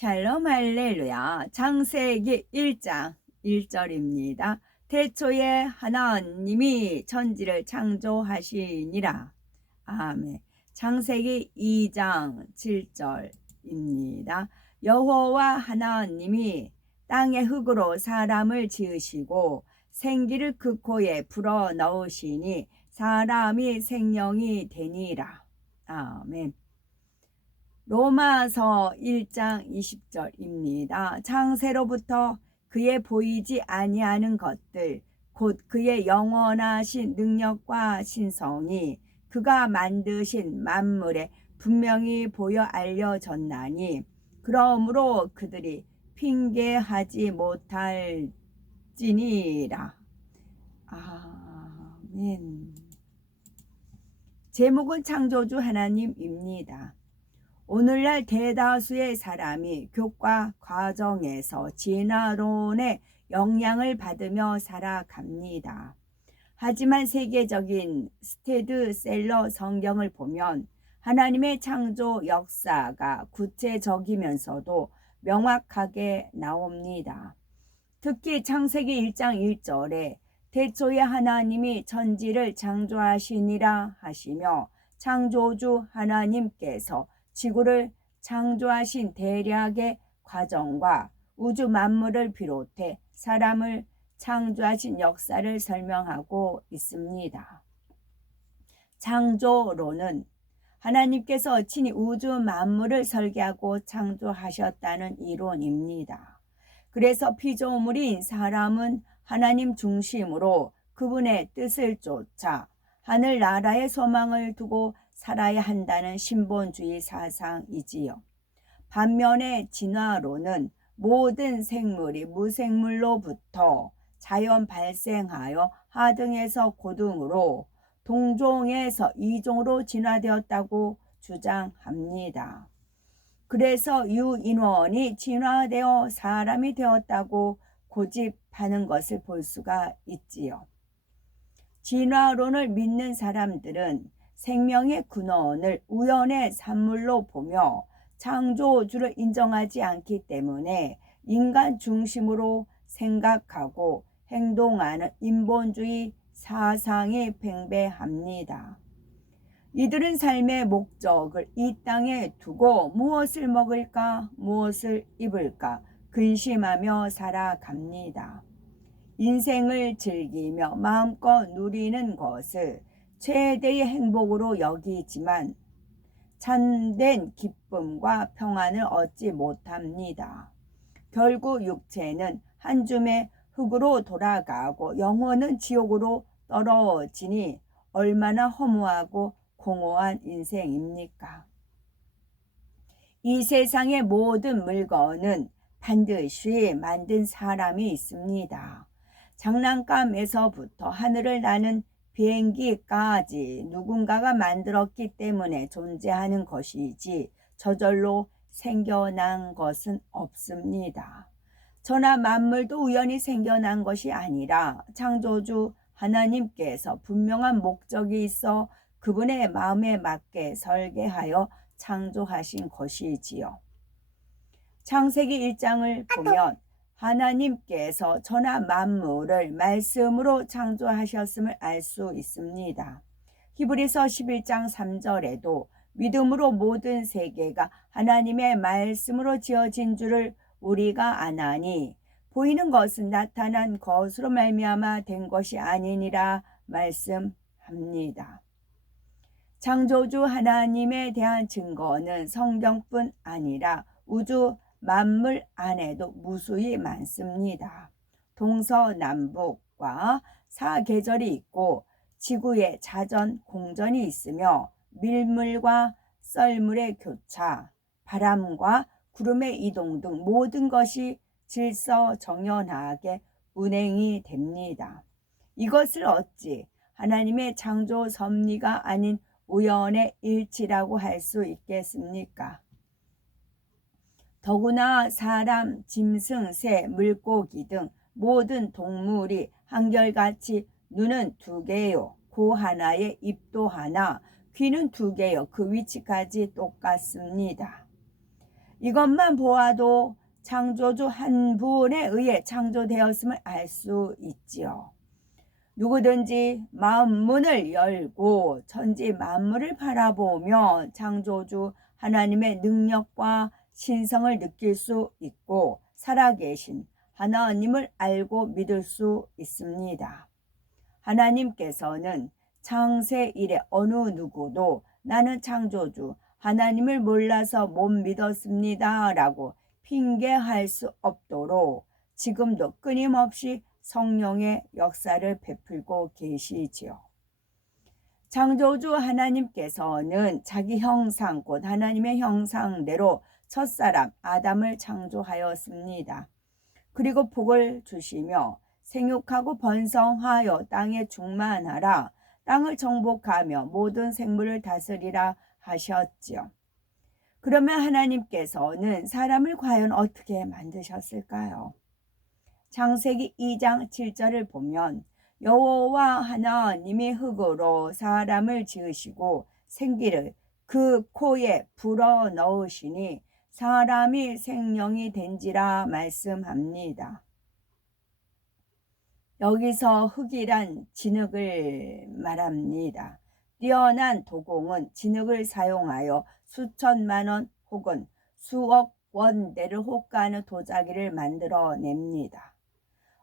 샬롬 할렐루야. 창세기 1장 1절입니다. 태초에 하나님이 천지를 창조하시니라. 아멘. 창세기 2장 7절입니다. 여호와 하나님이 땅의 흙으로 사람을 지으시고 생기를 그 코에 불어 넣으시니 사람이 생명이 되니라. 아멘. 로마서 1장 20절입니다. 창세로부터 그의 보이지 아니하는 것들 곧 그의 영원하신 능력과 신성이 그가 만드신 만물에 분명히 보여 알려졌나니 그러므로 그들이 핑계하지 못할지니라. 아멘. 제목은 창조주 하나님입니다. 오늘날 대다수의 사람이 교과 과정에서 진화론의 영향을 받으며 살아갑니다. 하지만 세계적인 스테드셀러 성경을 보면 하나님의 창조 역사가 구체적이면서도 명확하게 나옵니다. 특히 창세기 1장 1절에 태초에 하나님이 천지를 창조하시니라 하시며 창조주 하나님께서 지구를 창조하신 대략의 과정과 우주 만물을 비롯해 사람을 창조하신 역사를 설명하고 있습니다. 창조론은 하나님께서 친히 우주 만물을 설계하고 창조하셨다는 이론입니다. 그래서 피조물인 사람은 하나님 중심으로 그분의 뜻을 쫓아 하늘나라의 소망을 두고 살아야 한다는 신본주의 사상이지요. 반면에 진화론은 모든 생물이 무생물로부터 자연 발생하여 하등에서 고등으로 동종에서 이종으로 진화되었다고 주장합니다. 그래서 유인원이 진화되어 사람이 되었다고 고집하는 것을 볼 수가 있지요. 진화론을 믿는 사람들은 생명의 근원을 우연의 산물로 보며 창조주를 인정하지 않기 때문에 인간 중심으로 생각하고 행동하는 인본주의 사상이 팽배합니다. 이들은 삶의 목적을 이 땅에 두고 무엇을 먹을까, 무엇을 입을까 근심하며 살아갑니다. 인생을 즐기며 마음껏 누리는 것을 최대의 행복으로 여기지만 참된 기쁨과 평안을 얻지 못합니다. 결국 육체는 한 줌의 흙으로 돌아가고 영혼은 지옥으로 떨어지니 얼마나 허무하고 공허한 인생입니까? 이 세상의 모든 물건은 반드시 만든 사람이 있습니다. 장난감에서부터 하늘을 나는 비행기까지 누군가가 만들었기 때문에 존재하는 것이지 저절로 생겨난 것은 없습니다. 천하 만물도 우연히 생겨난 것이 아니라 창조주 하나님께서 분명한 목적이 있어 그분의 마음에 맞게 설계하여 창조하신 것이지요. 창세기 1장을 보면 하나님께서 천하 만물을 말씀으로 창조하셨음을 알 수 있습니다. 히브리서 11장 3절에도 믿음으로 모든 세계가 하나님의 말씀으로 지어진 줄을 우리가 아나니 보이는 것은 나타난 것으로 말미암아 된 것이 아니니라 말씀합니다. 창조주 하나님에 대한 증거는 성경뿐 아니라 우주 만물 안에도 무수히 많습니다. 동서남북과 사계절이 있고 지구에 자전, 공전이 있으며 밀물과 썰물의 교차, 바람과 구름의 이동 등 모든 것이 질서정연하게 운행이 됩니다. 이것을 어찌 하나님의 창조 섭리가 아닌 우연의 일치라고 할 수 있겠습니까? 더구나 사람, 짐승, 새, 물고기 등 모든 동물이 한결같이 눈은 2개요, 코 하나에 입도 하나, 귀는 2개요, 그 위치까지 똑같습니다. 이것만 보아도 창조주 한 분에 의해 창조되었음을 알 수 있지요. 누구든지 마음 문을 열고 천지 만물을 바라보며 창조주 하나님의 능력과 신성을 느낄 수 있고 살아계신 하나님을 알고 믿을 수 있습니다. 하나님께서는 창세 이래 어느 누구도 나는 창조주 하나님을 몰라서 못 믿었습니다 라고 핑계할 수 없도록 지금도 끊임없이 성령의 역사를 베풀고 계시지요. 창조주 하나님께서는 자기 형상 곧 하나님의 형상대로 첫사람 아담을 창조하였습니다. 그리고 복을 주시며 생육하고 번성하여 땅에 충만하라 땅을 정복하며 모든 생물을 다스리라 하셨지요. 그러면 하나님께서는 사람을 과연 어떻게 만드셨을까요? 창세기 2장 7절을 보면 여호와 하나님이 흙으로 사람을 지으시고 생기를 그 코에 불어 넣으시니 사람이 생명이 된지라 말씀합니다. 여기서 흙이란 진흙을 말합니다. 뛰어난 도공은 진흙을 사용하여 수천만 원 혹은 수억 원대를 호가하는 도자기를 만들어냅니다.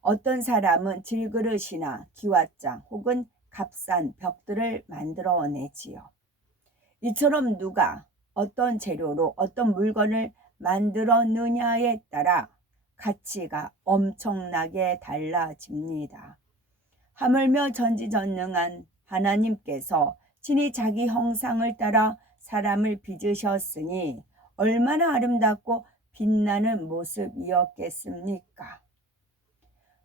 어떤 사람은 질그릇이나 기와장 혹은 값싼 벽들을 만들어내지요. 이처럼 누가 어떤 재료로 어떤 물건을 만들었느냐에 따라 가치가 엄청나게 달라집니다. 하물며 전지전능한 하나님께서 친히 자기 형상을 따라 사람을 빚으셨으니 얼마나 아름답고 빛나는 모습이었겠습니까?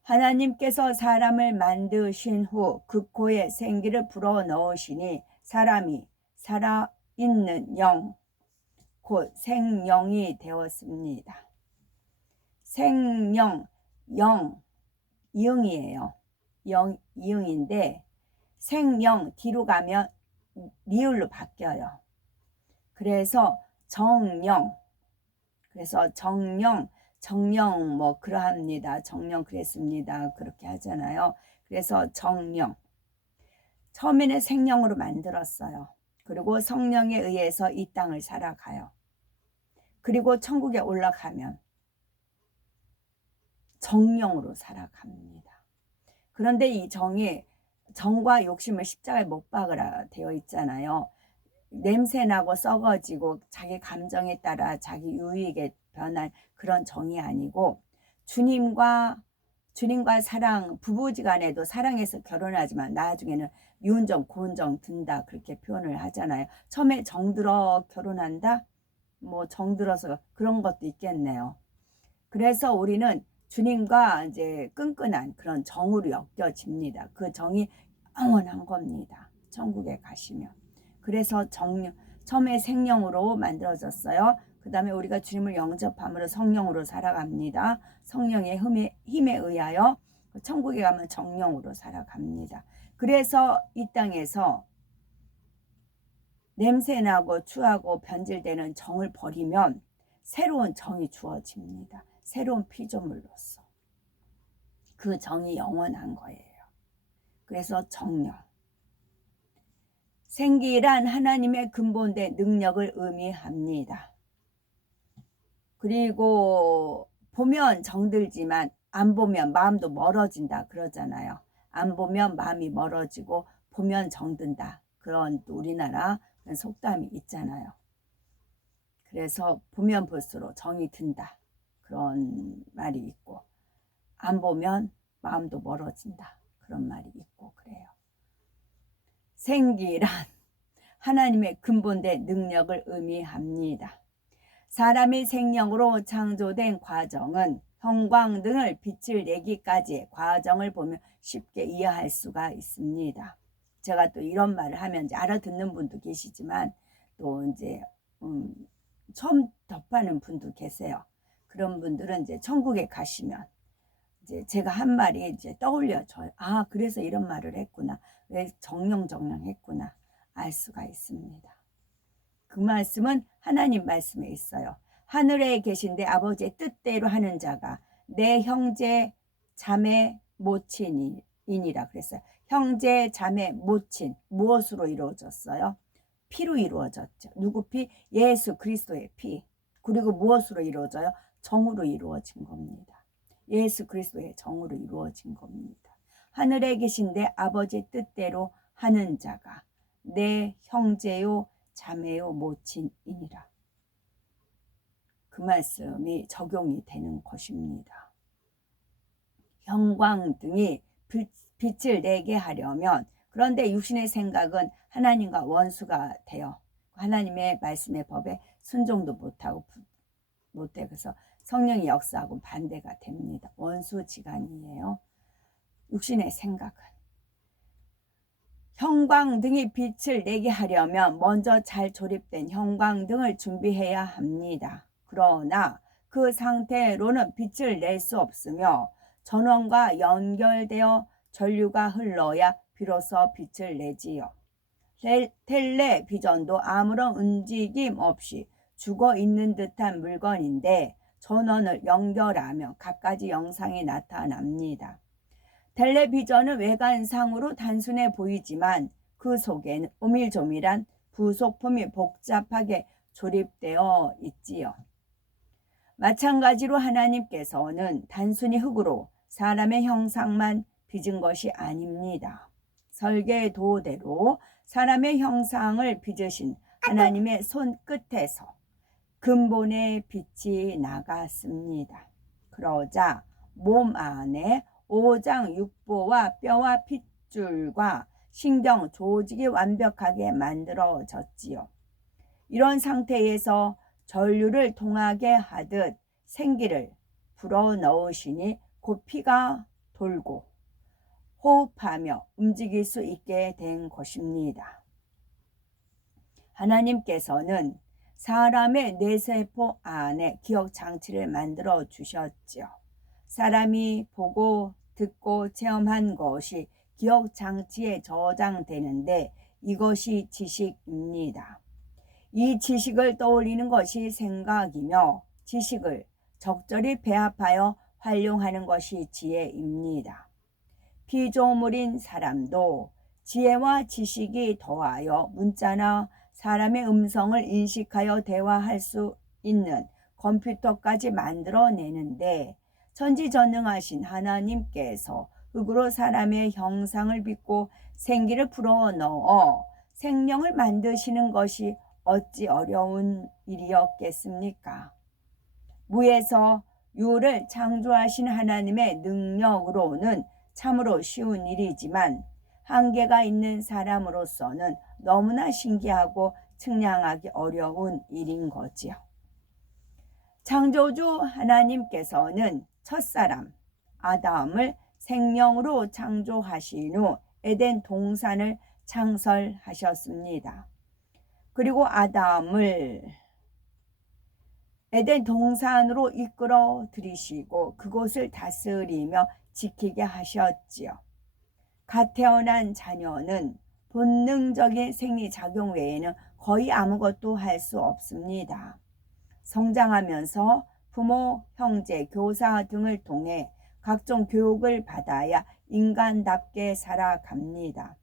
하나님께서 사람을 만드신 후 그 코에 생기를 불어넣으시니 사람이 살아있는 영, 곧 생명이 되었습니다. 생명, 영, 이응이에요. 영, 이응인데 생영 뒤로 가면 리을로 바뀌어요. 그래서 정령, 그래서 정령 뭐 그러합니다. 정령 그랬습니다. 그렇게 하잖아요. 그래서 정령. 처음에는 생령으로 만들었어요. 그리고 성령에 의해서 이 땅을 살아가요. 그리고 천국에 올라가면 정령으로 살아갑니다. 그런데 이 정과 욕심을 십자가에 못 박으라 되어 있잖아요. 냄새나고 썩어지고 자기 감정에 따라 자기 유익에 변한 그런 정이 아니고 주님과 사랑, 부부지간에도 사랑해서 결혼하지만 나중에는 미운정, 고운정 든다 그렇게 표현을 하잖아요. 처음에 정들어 결혼한다? 뭐 정들어서 그런 것도 있겠네요. 그래서 우리는 주님과 이제 끈끈한 그런 정으로 엮여집니다. 그 정이 영원한 겁니다. 천국에 가시면. 그래서 정령, 처음에 생령으로 만들어졌어요. 그 다음에 우리가 주님을 영접함으로 성령으로 살아갑니다. 성령의 힘에 의하여 천국에 가면 정령으로 살아갑니다. 그래서 이 땅에서 냄새나고 추하고 변질되는 정을 버리면 새로운 정이 주어집니다. 새로운 피조물로서. 그 정이 영원한 거예요. 그래서 정령. 생기란 하나님의 근본된 능력을 의미합니다. 그리고 보면 정들지만 안 보면 마음도 멀어진다 그러잖아요. 안 보면 마음이 멀어지고 보면 정든다. 그런 우리나라 속담이 있잖아요. 그래서 보면 볼수록 정이 든다. 그런 말이 있고 안 보면 마음도 멀어진다. 그런 말이 있고 그래요. 생기란 하나님의 근본된 능력을 의미합니다. 사람이 생명으로 창조된 과정은 형광등을 빛을 내기까지의 과정을 보면 쉽게 이해할 수가 있습니다. 제가 또 이런 말을 하면 이제 알아듣는 분도 계시지만 또 이제 처음 접하는 분도 계세요. 그런 분들은 이제 천국에 가시면 이제 제가 한 말이 이제 떠올려져요. 아, 그래서 이런 말을 했구나. 왜 정령 했구나. 알 수가 있습니다. 그 말씀은 하나님 말씀에 있어요. 하늘에 계신데 아버지의 뜻대로 하는 자가 내 형제 자매 모친이니라 그랬어요. 형제 자매 모친 무엇으로 이루어졌어요? 피로 이루어졌죠. 누구 피? 예수 그리스도의 피. 그리고 무엇으로 이루어져요? 정으로 이루어진 겁니다. 예수 그리스도의 정으로 이루어진 겁니다. 하늘에 계신데 아버지 뜻대로 하는 자가 내 형제요 자매요 모친이니라. 그 말씀이 적용이 되는 것입니다. 형광등이 빛을 내게 하려면, 그런데 육신의 생각은 하나님과 원수가 돼요. 하나님의 말씀의 법에 순종도 못해. 그래서 성령이 역사하고 반대가 됩니다. 원수지간이에요. 육신의 생각은. 형광등이 빛을 내게 하려면 먼저 잘 조립된 형광등을 준비해야 합니다. 그러나 그 상태로는 빛을 낼 수 없으며 전원과 연결되어 전류가 흘러야 비로소 빛을 내지요. 텔레비전도 아무런 움직임 없이 죽어 있는 듯한 물건인데 전원을 연결하면 갖가지 영상이 나타납니다. 텔레비전은 외관상으로 단순해 보이지만 그 속에는 오밀조밀한 부속품이 복잡하게 조립되어 있지요. 마찬가지로 하나님께서는 단순히 흙으로 사람의 형상만 빚은 것이 아닙니다. 설계도대로 사람의 형상을 빚으신 하나님의 손끝에서 근본의 빛이 나갔습니다. 그러자 몸 안에 오장 육부와 뼈와 핏줄과 신경 조직이 완벽하게 만들어졌지요. 이런 상태에서 전류를 통하게 하듯 생기를 불어넣으시니 곧 피가 돌고 호흡하며 움직일 수 있게 된 것입니다. 하나님께서는 사람의 뇌세포 안에 기억장치를 만들어 주셨지요. 사람이 보고 듣고 체험한 것이 기억장치에 저장되는데 이것이 지식입니다. 이 지식을 떠올리는 것이 생각이며 지식을 적절히 배합하여 활용하는 것이 지혜입니다. 피조물인 사람도 지혜와 지식이 더하여 문자나 사람의 음성을 인식하여 대화할 수 있는 컴퓨터까지 만들어내는데 전지전능하신 하나님께서 흙으로 사람의 형상을 빚고 생기를 불어넣어 생명을 만드시는 것이 어찌 어려운 일이었겠습니까? 무에서 유를 창조하신 하나님의 능력으로는 참으로 쉬운 일이지만 한계가 있는 사람으로서는 너무나 신기하고 측량하기 어려운 일인 거지요. 창조주 하나님께서는 첫사람 아담을 생명으로 창조하신 후 에덴 동산을 창설하셨습니다. 그리고 아담을 에덴 동산으로 이끌어 들이시고 그곳을 다스리며 지키게 하셨지요. 갓 태어난 자녀는 본능적인 생리작용 외에는 거의 아무것도 할 수 없습니다. 성장하면서 부모, 형제, 교사 등을 통해 각종 교육을 받아야 인간답게 살아갑니다.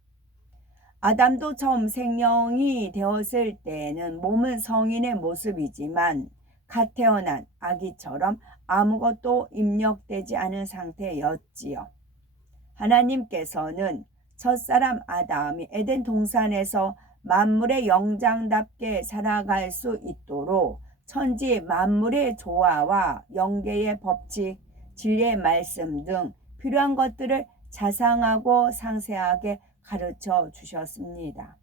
아담도 처음 생명이 되었을 때에는 몸은 성인의 모습이지만 갓 태어난 아기처럼 아무것도 입력되지 않은 상태였지요. 하나님께서는 첫사람 아담이 에덴 동산에서 만물의 영장답게 살아갈 수 있도록 천지 만물의 조화와 영계의 법칙, 진리의 말씀 등 필요한 것들을 자상하고 상세하게 가르쳐 주셨습니다.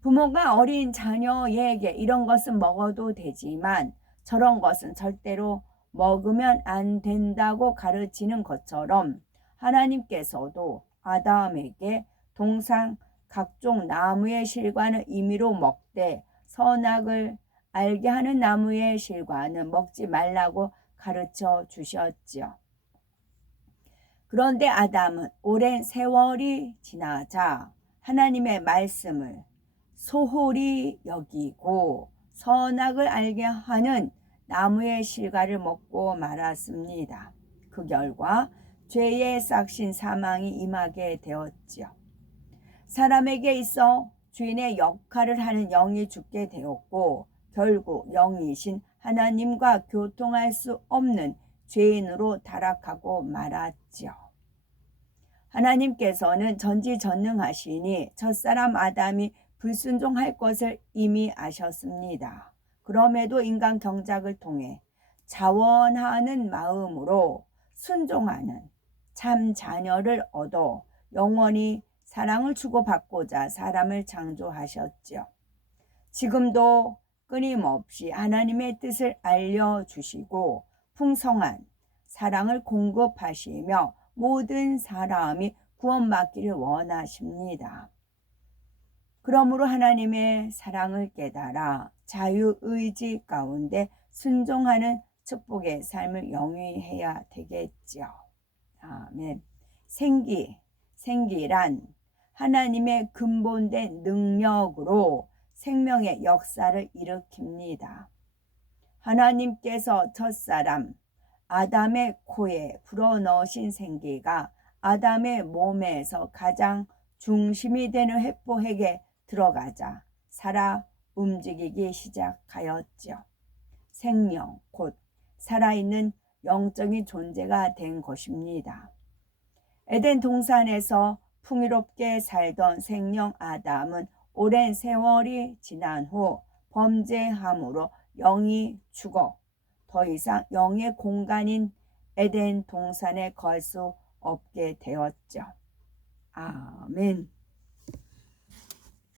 부모가 어린 자녀에게 이런 것은 먹어도 되지만 저런 것은 절대로 먹으면 안 된다고 가르치는 것처럼 하나님께서도 아담에게 동산 각종 나무의 실과는 임의로 먹되 선악을 알게 하는 나무의 실과는 먹지 말라고 가르쳐 주셨지요. 그런데 아담은 오랜 세월이 지나자 하나님의 말씀을 소홀히 여기고 선악을 알게 하는 나무의 실과를 먹고 말았습니다. 그 결과 죄의 싹신 사망이 임하게 되었지요. 사람에게 있어 주인의 역할을 하는 영이 죽게 되었고 결국 영이신 하나님과 교통할 수 없는 죄인으로 타락하고 말았지요. 하나님께서는 전지전능하시니 첫사람 아담이 불순종할 것을 이미 아셨습니다. 그럼에도 인간 경작을 통해 자원하는 마음으로 순종하는 참 자녀를 얻어 영원히 사랑을 주고받고자 사람을 창조하셨죠. 지금도 끊임없이 하나님의 뜻을 알려주시고 풍성한 사랑을 공급하시며 모든 사람이 구원받기를 원하십니다. 그러므로 하나님의 사랑을 깨달아 자유의지 가운데 순종하는 축복의 삶을 영위해야 되겠죠. 아멘. 생기란 하나님의 근본된 능력으로 생명의 역사를 일으킵니다. 하나님께서 첫사람 아담의 코에 불어넣으신 생기가 아담의 몸에서 가장 중심이 되는 획보핵에 들어가자 살아 움직이기 시작하였죠. 생명, 곧 살아있는 영적인 존재가 된 것입니다. 에덴 동산에서 풍요롭게 살던 생명 아담은 오랜 세월이 지난 후 범죄함으로 영이 죽어 더 이상 영의 공간인 에덴 동산에 걸 수 없게 되었죠. 아멘.